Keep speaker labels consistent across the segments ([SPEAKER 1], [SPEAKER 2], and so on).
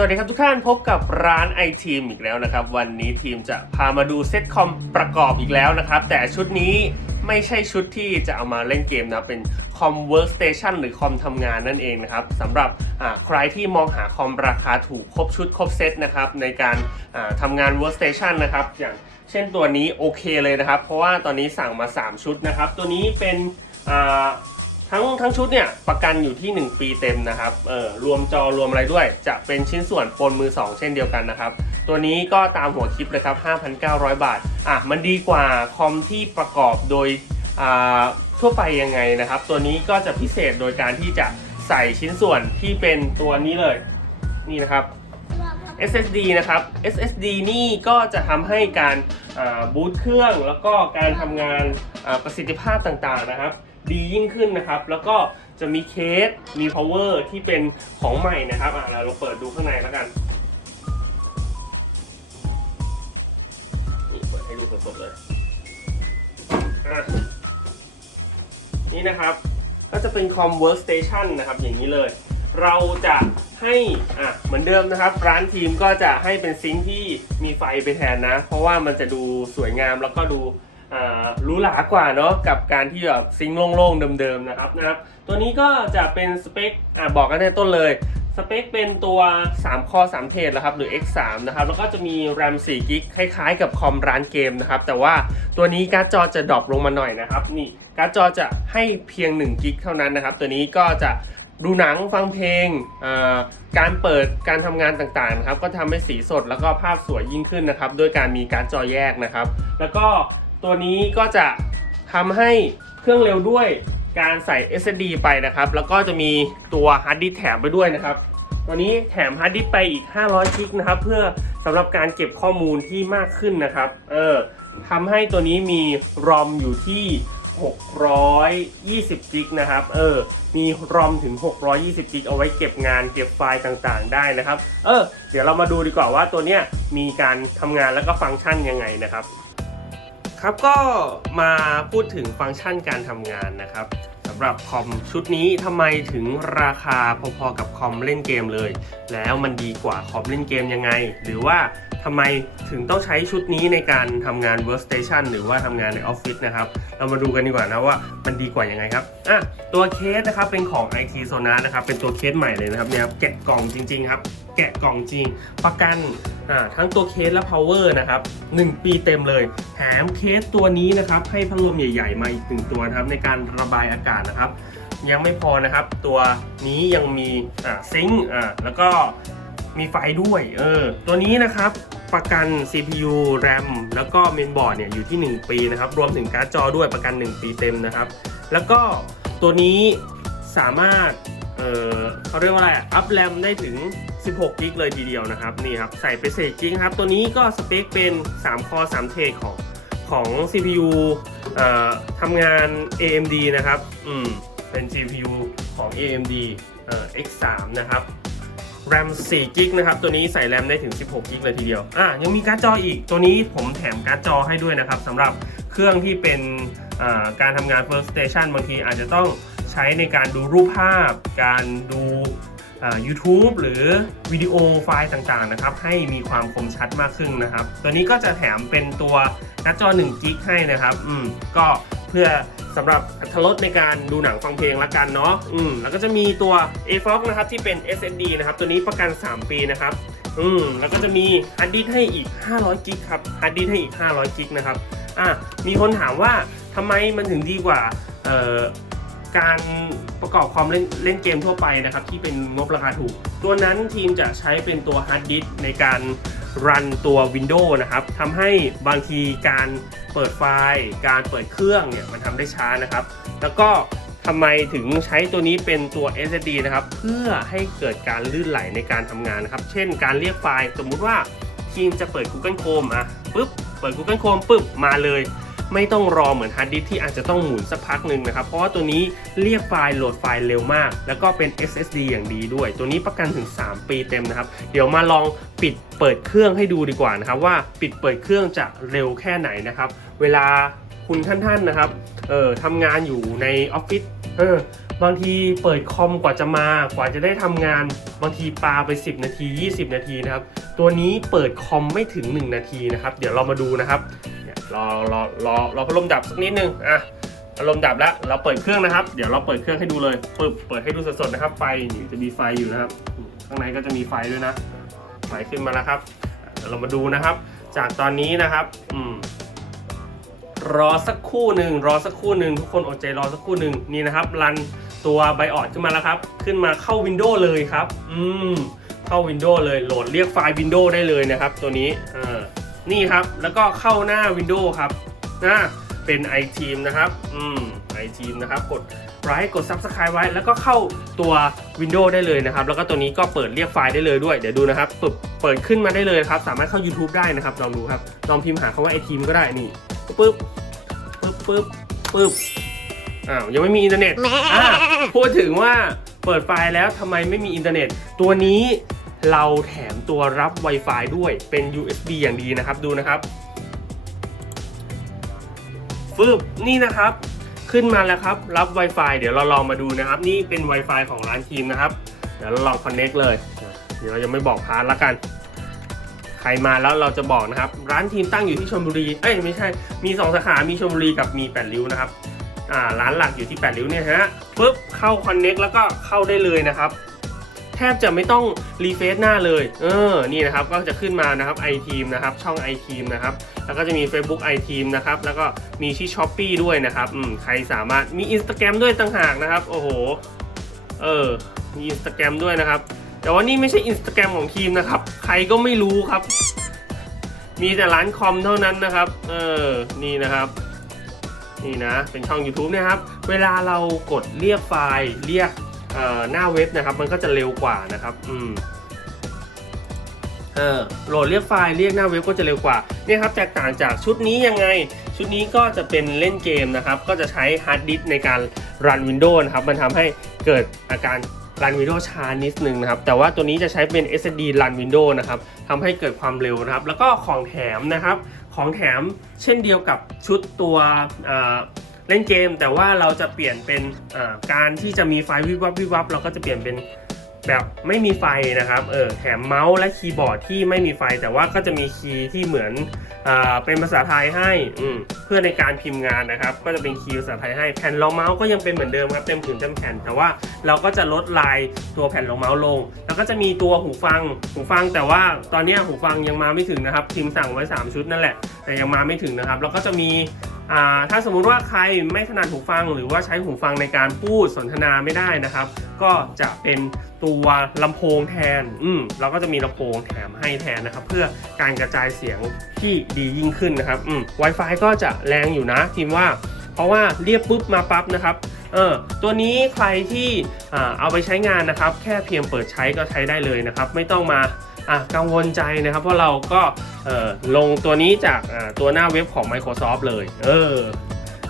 [SPEAKER 1] สวัสดีครับทุกท่านพบกับร้านไอทีมอีกแล้วนะครับ วันนี้ทีมจะพามาดูเซตคอมประกอบอีกแล้วนะครับ แต่ชุดนี้ไม่ใช่ชุดที่จะเอามาเล่นเกมนะเป็นคอมเวิร์กสเตชันหรือคอมทำงานนั่นเองนะครับสำหรับใครที่มองหาคอมราคาถูกครบชุดครบเซตนะครับในการทำงาน Workstation นนะครับอย่างเช่นตัวนี้โอเคเลยนะครับ เพราะว่าตอนนี้สั่งมา 3 ชุดนะครับ ตัวนี้เป็น ทั้งทั้งชุดเนี่ยประกันอยู่ที่ 1 ปีเต็มนะครับเออรวมจอรวมอะไรด้วย จะเป็นชิ้นส่วนปนมือ 2 เช่นเดียวกันนะครับ ตัวนี้ก็ตามหัวคลิปเลยครับ 5,900 บาท อะ มันดีกว่าคอมที่ประกอบโดยอ่าทั่วไปยังไงนะครับ ตัวนี้ก็จะพิเศษโดยการที่จะใส่ชิ้นส่วนที่เป็นตัวนี้เลย นี่นะครับ SSD นะครับ SSD นี่ก็จะทำให้การบูตเครื่องแล้วก็การทำงานประสิทธิภาพต่างๆนะครับ ดียิ่งขึ้นนะครับ แล้วก็จะมีเคสมี power ที่เป็นของใหม่นะครับอะเราเปิดดูข้างในแล้วกันนี่เปิดให้ดูสดๆเลยอะนี่นะครับก็จะเป็นคอม workstation นะครับอย่างนี้เลย เราจะให้อะเหมือนเดิมนะครับ ร้านทีมก็จะให้เป็นซิงค์ที่มีไฟไปแทนนะ เพราะว่ามันจะดูสวยงามแล้วก็ดู รู้หรากว่าเนาะกับการที่แบบซิงค์โล่งๆเดิมๆนะครับนะครับ ตัวนี้ก็จะเป็นสเปคอะบอกกันในต้นเลยสเปคเป็นตัว 3 คอ 3 เทรดนะครับหรือ X3 นะครับ แล้วก็จะมี RAM 4 g b คล้ายๆ กับคอมร้านเกมนะครับ แต่ว่าตัวนี้การ์ดจอจะดรอปลงมาหน่อยนะครับ นี่การ์ดจอจะให้เพียง1 g b เท่านั้นนะครับ ตัวนี้ก็จะดูหนังฟังเพลง การเปิดการทำงานต่างๆนะครับ ก็ทำให้สีสดแล้วก็ภาพสวยยิ่งขึ้นนะครับ ด้วยการมีการ์ดจอแยกนะครับ แล้วก็ ตัวนี้ก็จะทำให้เครื่องเร็วด้วยการใส่ SSD ไปนะครับ แล้วก็จะมีตัวฮาร์ดดิสแถมไปด้วยนะครับ ตัวนี้แถมฮาร์ดดิสไปอีก 500กิกนะครับ เพื่อสำหรับการเก็บข้อมูลที่มากขึ้นนะครับ เออทำให้ตัวนี้มี ROM อยู่ที่ 620กิกนะครับ เออ มี ROM ถึง 620กิกเอาไว้เก็บงานเก็บไฟล์ต่างๆ ได้นะครับ เออ เดี๋ยวเรามาดูดีกว่าว่าตัวเนี้ยมีการทำงานแล้วก็ฟังก์ชันยังไงนะครับ ครับก็มาพูดถึงฟังก์ชันการทำงานนะครับสำหรับคอมชุดนี้ทำไมถึงราคาพอๆกับคอมเล่นเกมเลย แล้วมันดีกว่าคอมเล่นเกมยังไง หรือว่า ทำไมถึงต้องใช้ชุดนี้ในการทำงาน workstation หรือว่าทำงานในออฟฟิศนะครับ เรามาดูกันดีกว่านะว่ามันดีกว่ายังไงครับอะตัวเคสนะครับเป็นของ IT s o n a นะครับ เป็นตัวเคสใหม่เลยนะครับเนี่ยแกะกล่องจริง ๆ ครับ แกะกล่องจริง ประกันอ่าทั้งตัวเคสและ power นะครับ 1 ปีเต็มเลย แถมเคสตัวนี้นะครับ ให้พัดลมใหญ่ๆ มาอีกหนึ่งตัวนะครับในการระบายอากาศนะครับยังไม่พอนะครับ ตัวนี้ยังมีอ่าซิงค์อ่าแล้วก็ มีไฟด้วย เออ ตัวนี้นะครับประกัน CPU RAM แล้วก็เมนบอร์ดเนี่ยอยู่ที่ 1 ปีนะครับ รวมถึงการ์ดจอด้วยประกัน 1 ปีเต็มนะครับ แล้วก็ตัวนี้สามารถ เออเขาเรียกว่าอะไรอัพแรมได้ถึง 16กิกเลยทีเดียวนะครับ นี่ครับ ใส่ไปเศษจริงครับ ตัวนี้ก็สเปคเป็น 3 คอ 3 เทรของของ CPU เอ่อทำงาน AMD นะครับ อืม เป็น CPU ของ AMD เอ่อ X3 นะครับ RAM 4กิกนะครับ ตัวนี้ใส่ RAM ได้ถึง 16กิกเลยทีเดียว อะยังมีการ์ดจออีก ตัวนี้ผมแถมการ์ดจอให้ด้วยนะครับสำหรับเครื่องที่เป็นการทำงาน Workstation บางทีอาจจะต้องใช้ในการดูรูปภาพ การดูอ่า YouTube หรือวิดีโอไฟล์ต่างๆนะครับ ให้มีความคมชัดมากขึ้นนะครับ ตัวนี้ก็จะแถมเป็นตัวการ์ดจอ1กิกให้นะครับ อืม ก็เพื่อ สำหรับอรรถรสในการดูหนังฟังเพลงละกันเนาะอืมแล้วก็จะมีตัว AFOX นะครับที่เป็น SSD นะครับ ตัวนี้ประกัน 3 ปีนะครับอืมแล้วก็จะมีฮาร์ดดิสให้อีก 500กิกครับฮาร์ดดิสให้อีก 500กิกนะครับอะมีคนถามว่าทำไมมันถึงดีกว่าเอ่อการประกอบคอมเล่นเล่นเกมทั่วไปนะครับ ที่เป็นงบราคาถูก ตัวนั้นทีมจะใช้เป็นตัวฮาร์ดดิสในการ รันตัว Windows นะครับทำให้บางทีการเปิดไฟล์ การเปิดเครื่องเนี่ยมันทำได้ช้านะครับ แล้วก็ทำไมถึงใช้ตัวนี้เป็นตัว SSD นะครับ เพื่อให้เกิดการลื่นไหลในการทำงานนะครับ เช่นการเรียกไฟล์สมมุติว่าทีมจะเปิด Google Chrome อะปุ๊บ เปิด Google Chrome ปุ๊บมาเลย ไม่ต้องรอเหมือนฮาร์ดดิสที่อาจจะต้องหมุนสักพักหนึ่งนะครับ เพราะว่าตัวนี้เรียกไฟล์โหลดไฟล์เร็วมาก แล้วก็เป็น SSD อย่างดีด้วย ตัวนี้ประกันถึง 3 ปีเต็มนะครับ เดี๋ยวมาลองปิดเปิดเครื่องให้ดูดีกว่านะครับว่าปิดเปิดเครื่องจะเร็วแค่ไหนนะครับ เวลาคุณท่านๆนะครับ เอ่อทำงานอยู่ในออฟฟิศ เออบางทีเปิดคอมกว่าจะมากว่าจะได้ทำงาน บางทีปาไป 10 นาที 20 นาทีนะครับ ตัวนี้เปิดคอมไม่ถึง 1 นาทีนะครับ เดี๋ยวเรามาดูนะครับ รอรอรอรอพัดลมดับสักนิดนึงอะพัดลมดับแล้วเราเปิดเครื่องนะครับ เดี๋ยวเราเปิดเครื่องให้ดูเลยปึ๊บเปิดให้ดูสดๆนะครับ ไฟนี่จะมีไฟอยู่นะครับ ข้างในก็จะมีไฟด้วยนะไฟขึ้นมาแล้วครับ เรามาดูนะครับ จากตอนนี้นะครับ อืมรอสักคู่หนึ่งรอสักคู่หนึ่งทุกคนอดใจรอสักคู่หนึ่งนี่นะครับรันตัวไบออดขึ้นมาแล้วครับ ขึ้นมาเข้าวินโดว์เลยครับ อืมเข้าวินโดว์เลยโหลดเรียกไฟล์วินโดว์ได้เลยนะครับ ตัวนี้อ่า นี่ครับ แล้วก็เข้าหน้าวินโดว์ครับนะเป็น iTeam นะครับ อืม iTeam นะครับ กดไลค์กด Subscribe ไว้ แล้วก็เข้าตัว Windows ได้เลยนะครับ แล้วก็ตัวนี้ก็เปิดเรียกไฟล์ได้เลยด้วย เดี๋ยวดูนะครับปึ๊บเปิดขึ้นมาได้เลยครับ สามารถเข้า YouTube ได้นะครับ ลองดูครับ ลองพิมพ์หาคำว่า iTeam ก็ได้ นี่ ปึ๊บ ปึ๊บ ปึ๊บ ปึ๊บ อ้าว ยังไม่มีอินเทอร์เน็ต อะพูดถึงว่าเปิดไฟล์แล้วทำไมไม่มีอินเทอร์เน็ต ตัวนี้ เราแถมตัวรับ Wi-Fi ด้วยเป็น USB อย่างดีนะครับดูนะครับฟึบนี่นะครับ ขึ้นมาแล้วครับ รับ Wi-Fi เดี๋ยวเราลองมาดูนะครับ นี่เป็น Wi-Fi ของร้านทีมนะครับ เดี๋ยวเราลอง connect เลย เดี๋ยวเรายังไม่บอกพาร์ทละกัน ใครมาแล้วเราจะบอกนะครับ ร้านทีมตั้งอยู่ที่ชลบุรี เอ้ยไม่ใช่ มีสองสาขา มีชลบุรีกับมีแปดริ้วนะครับ อ่า ร้านหลักอยู่ที่แปดริ้วเนี่ยฮะปุ๊บ เข้า connect แล้วก็เข้าได้เลยนะครับ แทบจะไม่ต้องรีเฟซหน้าเลย เออ นี่นะครับ ก็จะขึ้นมานะครับ iTeam นะครับ ช่อง iTeam นะครับ แล้วก็จะมี Facebook iTeam นะครับ แล้วก็มีที่อ s h อ p e e ด้วยนะครับ อืม ใครสามารถ มี Instagram ด้วยต่างหากนะครับ โอ้โห เออ มี Instagram ด้วยนะครับ แต่ว่านี่ไม่ใช่ Instagram ของทีมนะครับ ใครก็ไม่รู้ครับ มีแต่ร้านคอมเท่านั้นนะครับ เออ นี่นะครับนี่นะ เป็นช่อง YouTube นะครับ เวลาเรากดเรียกไฟล์เรียก หน้าเว็บนะครับมันก็จะเร็วกว่านะครับอืมเออโหลดเรียกไฟล์เรียกหน้าเว็บก็จะเร็วกว่าเนี่ยครับแตกต่างจากชุดนี้ยังไง ชุดนี้ก็จะเป็นเล่นเกมนะครับ ก็จะใช้ฮาร์ดดิสในการรัน Windows นะครับ มันทำให้เกิดอาการรัน Windows ช้านิดนึงนะครับ แต่ว่าตัวนี้จะใช้เป็น SSD รัน Windows นะครับทำให้เกิดความเร็วนะครับ แล้วก็ของแถมนะครับ ของแถมเช่นเดียวกับชุดตัว เล่นเกมแต่ว่าเราจะเปลี่ยนเป็นการที่จะมีไฟวิบวับวิบวับเราก็จะเปลี่ยนเป็นแบบไม่มีไฟนะครับเออแถมเมาส์และคีย์บอร์ดที่ไม่มีไฟ แต่ว่าก็จะมีคีย์ที่เหมือนอเป็นภาษาไทยให้อืเพื่อในการพิมพ์งานนะครับ ก็จะเป็นคีย์ภาษาไทยให้แผ่นรองเมาส์ก็ยังเป็นเหมือนเดิมครับเต็มผืนเต็มแผ่น แต่ว่าเราก็จะลดลายตัวแผ่นรองเมาส์ลง แล้วก็จะมีตัวหูฟังหูฟัง แต่ว่าตอนนี้หูฟังยังมาไม่ถึงนะครับทีมสั่งไว้ 3 ชุดนั่นแหละแต่ยังมาไม่ถึงนะครับแล้วก็จะมี ถ้าสมมุติว่าใครไม่ถนัดหูฟัง หรือว่าใช้หูฟังในการพูดสนทนาไม่ได้นะครับ ก็จะเป็นตัวลำโพงแทน อืมเราก็จะมีลำโพงแถมให้แทนนะครับ เพื่อการกระจายเสียงที่ดียิ่งขึ้นนะครับ อืม Wi-Fi ก็จะแรงอยู่นะทีมว่า เพราะว่าเรียบปุ๊บมาปั๊บนะครับเออตัวนี้ใครที่เอาไปใช้งานนะครับ แค่เพียงเปิดใช้ก็ใช้ได้เลยนะครับ ไม่ต้องมา กังวลใจนะครับ เพราะเราก็ลงตัวนี้จากตัวหน้าเว็บของ Microsoft เลย เออ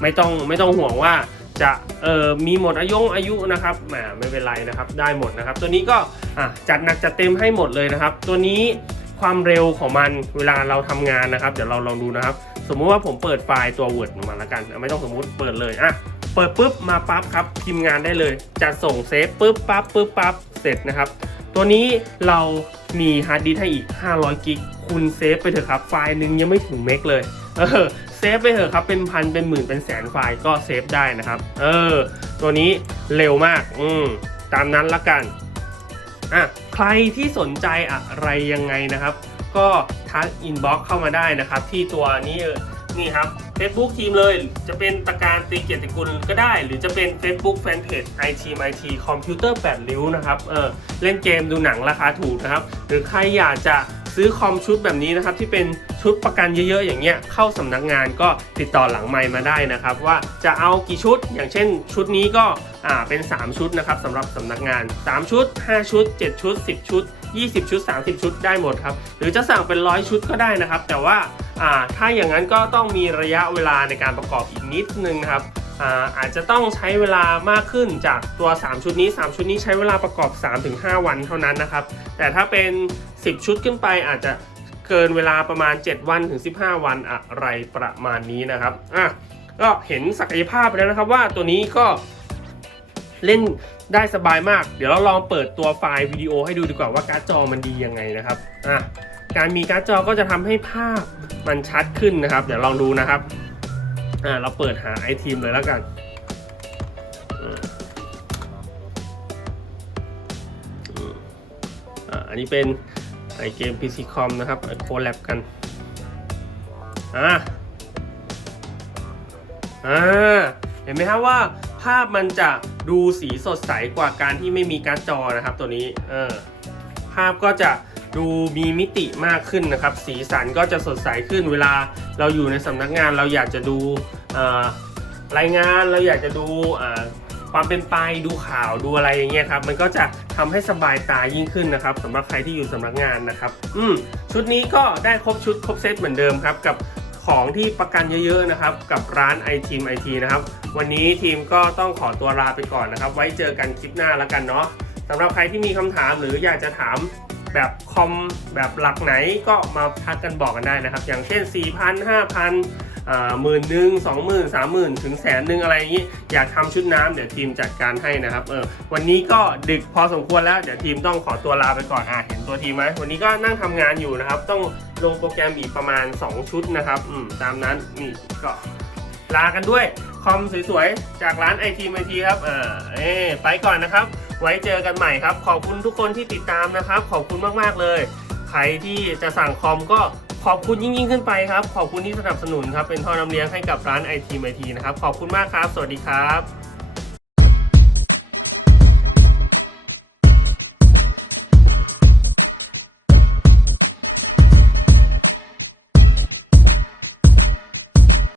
[SPEAKER 1] ไม่ต้องไม่ต้องห่วงว่าจะเออมีหมดอายุอายุนะครับแหมไม่เป็นไรนะครับ ได้หมดนะครับ ตัวนี้ก็จัดหนักจัดเต็มให้หมดเลยนะครับ ตัวนี้ความเร็วของมันเวลาเราทำงานนะครับ เดี๋ยวเราลองดูนะครับ สมมุติว่าผมเปิดไฟล์ตัว Word มาแล้วกัน ไม่ต้องสมมุติเปิดเลยอะเปิดปุ๊บมาปั๊บครับพิมพ์งานได้เลยจะส่งเซฟปุ๊บปั๊บปุ๊บปั๊บเสร็จนะครับ ตัวนี้เรามีฮาร์ดดิสให้อีก 500 กิก คุณเซฟไปเถอะครับ ไฟล์หนึ่งยังไม่ถึงเมกเลย เออ เซฟไปเถอะครับ เป็นพัน เป็นหมื่น เป็นแสนไฟล์ก็เซฟได้นะครับ เออ ตัวนี้เร็วมาก อืม ตามนั้นละกัน อะ ใครที่สนใจอะไรยังไงนะครับ ก็ทักอินบ็อกเข้ามาได้นะครับ ที่ตัวนี้นี่ครับ Facebook ทีมเลย จะเป็นตะการตีเกียรติกุลก็ได้ หรือจะเป็น Facebook Fanpage IT IT คอมพิวเตอร์8ริ้วนะครับเออเล่นเกมดูหนังราคาถูกนะครับ หรือใครอยากจะซื้อคอมชุดแบบนี้นะครับที่เป็นชุดประกันเยอะๆ อย่างเงี้ยเข้าสำนักงานก็ติดต่อหลังไมมาได้นะครับ ว่าจะเอากี่ชุด อย่างเช่น ชุดนี้ก็อ่าเป็น 3 ชุดนะครับสำหรับสำนักงาน 3 ชุด 5 ชุด 7 ชุด 10 ชุด 20 ชุด 30 ชุดได้หมดครับ หรือจะสั่งเป็นร้อยชุดก็ได้นะครับ แต่ว่า อ่าถ้าอย่างนั้นก็ต้องมีระยะเวลาในการประกอบอีกนิดนึงนะครับอ่าอาจจะต้องใช้เวลามากขึ้นจากตัว 3 ชุดนี้ 3 ชุดนี้ใช้เวลาประกอบ 3-5 วันเท่านั้นนะครับ แต่ถ้าเป็น 10 ชุดขึ้นไปอาจจะเกินเวลาประมาณ 7 วันถึง 15 วันอะไรประมาณนี้นะครับอะก็เห็นศักยภาพไปแล้วนะครับว่าตัวนี้ก็เล่นได้สบายมาก เดี๋ยวเราลองเปิดตัวไฟล์วิดีโอให้ดูดีกว่าว่าการ์ดจอมันดียังไงนะครับอะ การมีการ์ดจอก็จะทำให้ภาพมันชัดขึ้นนะครับ เดี๋ยวลองดูนะครับอ่าเราเปิดหาไอทีมเลยแล้วกันอันนี้เป็นไอเกม PC Com นะครับไอโคแลบกันอ่าอ่าเห็นไหมครับว่าภาพมันจะดูสีสดใสกว่าการที่ไม่มีการ์ดจอนะครับตัวนี้เออภาพก็จะ ดูมีมิติมากขึ้นนะครับ สีสันก็จะสดใสขึ้นเวลาเราอยู่ในสำนักงานเราอยากจะดูรายงานเราอยากจะดูความเป็นไปดูข่าวดูอะไรอย่างเงี้ยครับมันก็จะทำให้สบายตายิ่งขึ้นนะครับสำหรับใครที่อยู่สำนักงานนะครับ อืมชุดนี้ก็ได้ครบชุดครบเซตเหมือนเดิมครับกับของที่ประกันเยอะๆนะครับ กับร้าน i t e a m IT นะครับ วันนี้ทีมก็ต้องขอตัวลาไปก่อนนะครับ ไว้เจอกันคลิปหน้าแล้วกันเนาะสำหรับใครที่มีคำถามหรืออยากจะถาม แบบคอมแบบหลักไหนก็มาทักกันบอกกันได้นะครับ อย่างเช่น 4,000 5,000อ่าหมื่นหนึ่งสองหมื่นสามหมื่นถึงแสนหนึ่งอะไรอย่างนี้ อยากทำชุดน้ำเดี๋ยวทีมจัดการให้นะครับเออวันนี้ก็ดึกพอสมควรแล้ว เดี๋ยวทีมต้องขอตัวลาไปก่อนอะเห็นตัวทีมไหมวันนี้ก็นั่งทำงานอยู่นะครับ ต้องลงโปรแกรมอีกประมาณ 2 ชุดนะครับอืมตามนั้นนี่ก็ลากันด้วย คอมสวยๆ จากร้านไอทีไอทีครับอ่าเอ้ไปก่อนนะครับ ไว้เจอกันใหม่ครับ ขอบคุณทุกคนที่ติดตามนะครับ ขอบคุณมากๆเลย ใครที่จะสั่งคอมก็ขอบคุณยิ่งๆขึ้นไปครับ ขอบคุณที่สนับสนุนครับ เป็นท่อนำเลี้ยงให้กับร้านไอทีไอทีนะครับ ขอบคุณมากครับ สวัสดีครับ